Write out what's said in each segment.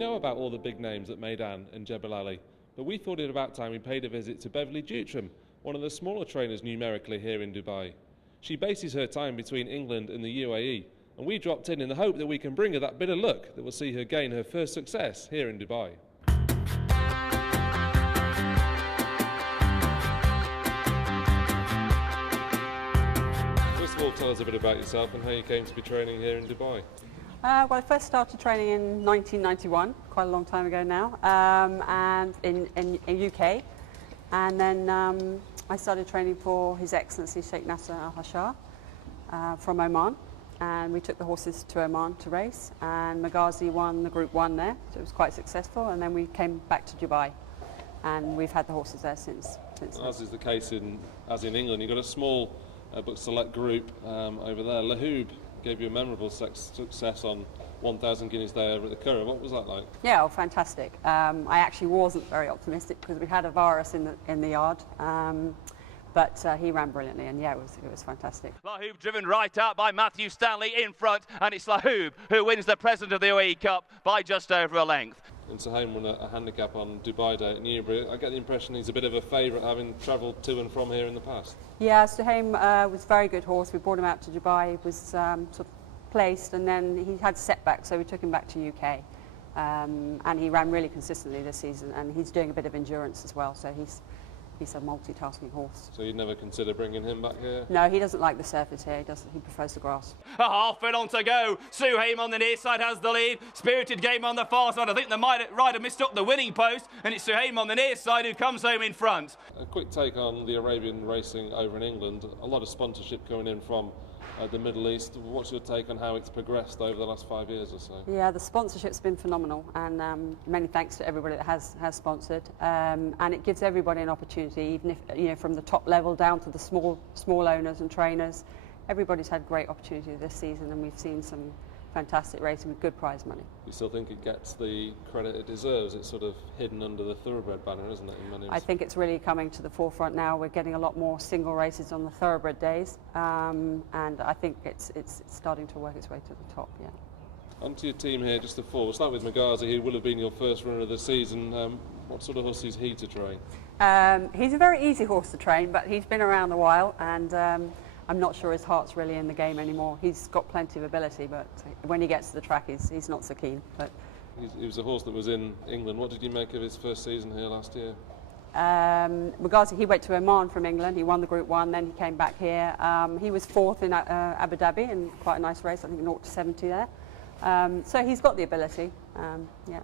know about all the big names at Meydan and Jebel Ali, but we thought it about time we paid a visit to Beverley Deutrom, one of the smaller trainers numerically here in Dubai. She bases her time between England and the UAE, and we dropped in the hope that we can bring her that bit of luck that will see her gain her first success here in Dubai. First of all, tell us a bit about yourself and how you came to be training here in Dubai. Well, I first started training in 1991, quite a long time ago now, and in UK. And then I started training for His Excellency Sheikh Nasser Al Hashar from Oman. And we took the horses to Oman to race, and Maghazi won the Group 1 there, so it was quite successful. And then we came back to Dubai, and we've had the horses there since As is the case as in England, you've got a small but select group over there. Lahoub gave you a memorable success on 1,000 guineas day over at the Curragh. What was that like? Yeah, well, fantastic. I actually wasn't very optimistic because we had a virus in the yard, but he ran brilliantly, and yeah, it was fantastic. Lahoub driven right out by Matthew Stanley in front, and it's Lahoub who wins the President of the UAE Cup by just over a length. And Suhaim won a handicap on Dubai Day at Newbury. I get the impression he's a bit of a favourite, having travelled to and from here in the past. Yeah, Suhaim was a very good horse. We brought him out to Dubai. He was sort of placed, and then he had setbacks, so we took him back to UK. And he ran really consistently this season, and he's doing a bit of endurance as well, so he's a multitasking horse. So you'd never consider bringing him back here? No, he doesn't like the surface here. He prefers the grass. A half furlong to go. Suhaim on the near side has the lead. Spirited Game on the far side. I think the rider missed up the winning post, and it's Suhaim on the near side who comes home in front. A quick take on the Arabian racing over in England. A lot of sponsorship coming in from the Middle East. What's your take on how it's progressed over the last 5 years or so? Yeah, the sponsorship's been phenomenal, and many thanks to everybody that has sponsored. And it gives everybody an opportunity, even if from the top level down to the small owners and trainers. Everybody's had great opportunity this season, and we've seen some fantastic racing with good prize money. You still think it gets the credit it deserves? It's sort of hidden under the thoroughbred banner, isn't it, in many ways? I think it's really coming to the forefront now. We're getting a lot more single races on the thoroughbred days, and I think it's starting to work its way to the top, yeah. Onto your team here, just before. We'll start with Maghazi, who will have been your first runner of the season. What sort of horse is he to train? He's a very easy horse to train, but he's been around a while, and I'm not sure his heart's really in the game anymore. He's got plenty of ability, but when he gets to the track, he's not so keen. But he was a horse that was in England. What did you make of his first season here last year? Maghazi, he went to Oman from England. He won the Group 1, then he came back here. He was fourth in Abu Dhabi in quite a nice race, I think 0 to 70 there. So he's got the ability, yeah.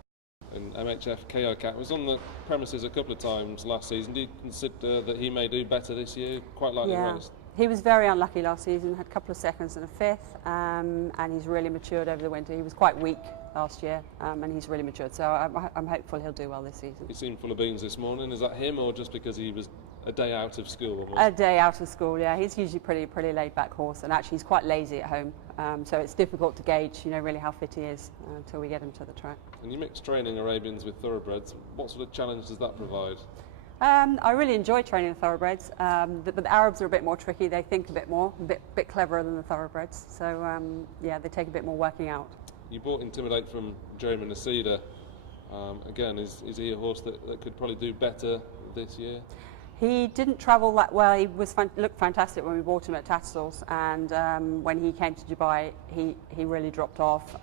And MHF KO Cat was on the premises a couple of times last season. Do you consider that he may do better this year? Quite like the rest. He was very unlucky last season, had a couple of seconds and a fifth, and he's really matured over the winter. He was quite weak last year, and he's really matured, so I'm hopeful he'll do well this season. He seemed full of beans this morning. Is that him, or just because he was a day out of school? Almost? A day out of school, yeah. He's usually pretty laid-back horse, and actually he's quite lazy at home, so it's difficult to gauge, really how fit he is until we get him to the track. And you mix training Arabians with thoroughbreds. What sort of challenge does that provide? I really enjoy training the thoroughbreds, but the Arabs are a bit more tricky. They think a bit more, a bit cleverer than the thoroughbreds. So yeah, they take a bit more working out. You bought Intimidate from Jeremy Nasida. Again, is he a horse that could probably do better this year? He didn't travel that well. He looked fantastic when we bought him at Tattersalls, and when he came to Dubai, he really dropped off.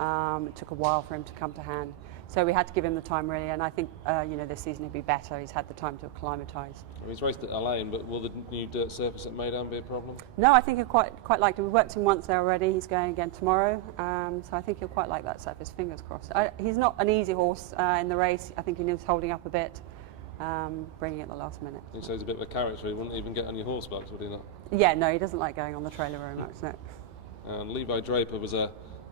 It took a while for him to come to hand. So we had to give him the time really, and I think this season he'll be better. He's had the time to acclimatise. Well, he's raced at Alain, but will the new dirt surface at Meydan be a problem? No, I think he'll quite like it. We worked him once there already. He's going again tomorrow, so I think he'll quite like that surface. Fingers crossed. He's not an easy horse in the race. I think he needs holding up a bit, bringing it at the last minute. He shows a bit of a character. He wouldn't even get on your horse backs, would he not? Yeah, no, he doesn't like going on the trailer very much. No. And Levi Draper was a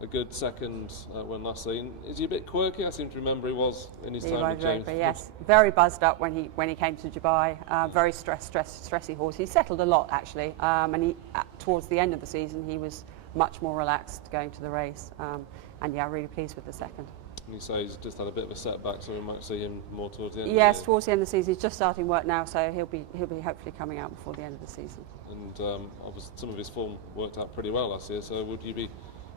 good second when last seen. Is he a bit quirky? I seem to remember he was in his time with James. Yes, very buzzed up when he came to Dubai. Very stressy horse. He settled a lot actually, and towards the end of the season he was much more relaxed going to the race. And yeah, really pleased with the second. And you say he's just had a bit of a setback, so we might see him more towards the end. Yes, of the towards the end of the season. He's just starting work now, so he'll be hopefully coming out before the end of the season. And obviously some of his form worked out pretty well last year. So would you be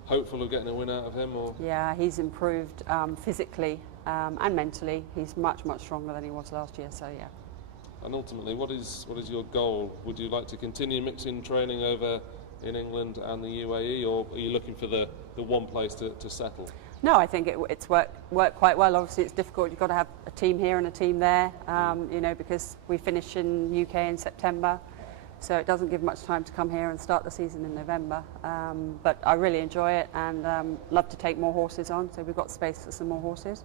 hopeful of getting a win out of him? Or? Yeah, he's improved physically and mentally, he's much stronger than he was last year. So yeah. And ultimately, what is your goal? Would you like to continue mixing training over in England and the UAE, or are you looking for the one place to settle? No, I think it's worked quite well. Obviously, it's difficult. You've got to have a team here and a team there, you know, because we finish in UK in September, so it doesn't give much time to come here and start the season in November. But I really enjoy it, and love to take more horses on. So we've got space for some more horses.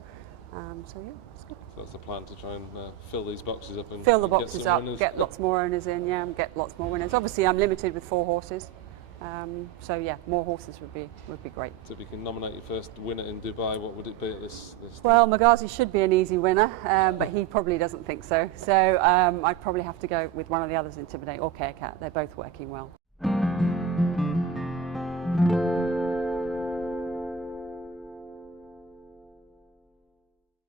So yeah, it's good. So that's the plan, to try and fill these boxes up and fill the and boxes get some up, winners. get lots more owners in, yeah, and get lots more winners. Obviously, I'm limited with 4 horses. So yeah, more horses would be great. So if you can nominate your first winner in Dubai, what would it be at this Well, Magazi should be an easy winner, but he probably doesn't think so. So I'd probably have to go with one of the others, Intimidate or Carecat. They're both working well.